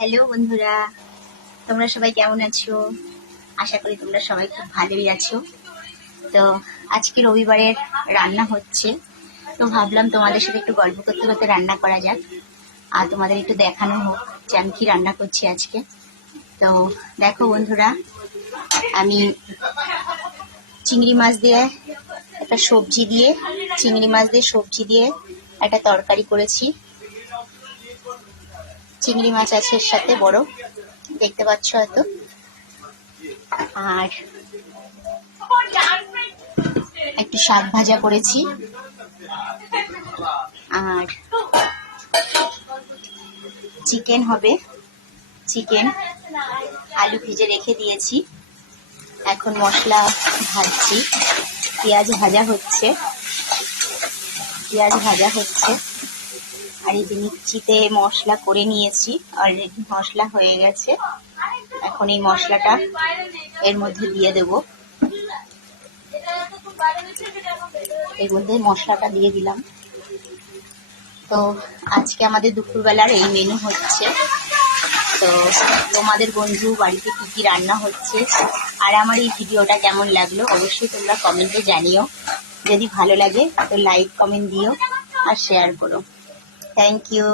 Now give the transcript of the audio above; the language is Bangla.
হ্যালো বন্ধুরা, তোমরা সবাই কেমন আছো? আশা করি তোমরা সবাই খুব ভালোই আছো। তো আজকে রবিবারের রান্না হচ্ছে, তো ভাবলাম তোমাদের সাথে একটু গল্প করতে করতে রান্না করা যাক, আর তোমাদের একটু দেখানো হোক যে আমি কি রান্না করছি আজকে। তো দেখো বন্ধুরা, আমি চিংড়ি মাছ দিয়ে একটা সবজি দিয়ে চিংড়ি মাছ দিয়ে সবজি দিয়ে একটা তরকারি করেছি। চিংড়ি মাছ আছে এর সাথে, বড়, দেখতে পাচ্ছ হয়তো। আর একটু শাক ভাজা করেছি, আর চিকেন হবে। চিকেন আলু ভেজে রেখে দিয়েছি, এখন মশলা ভাজছি। পেঁয়াজ ভাজা হচ্ছে, আর এই যে মিক্সিতে মশলা করে নিয়েছি, অলরেডি মশলা হয়ে গেছে। এখন এই মশলাটা এর মধ্যে দিয়ে দেব, এর মধ্যে মশলাটা দিয়ে দিলাম। তো আজকে আমাদের দুপুরবেলার এই মেনু হচ্ছে। তো তোমাদের বন্ধু বাড়িতে কি কি রান্না হচ্ছে, আর আমার এই ভিডিওটা কেমন লাগলো অবশ্যই তোমরা কমেন্টে জানিও। যদি ভালো লাগে তো লাইক কমেন্ট দিও আর শেয়ার করো। Thank you.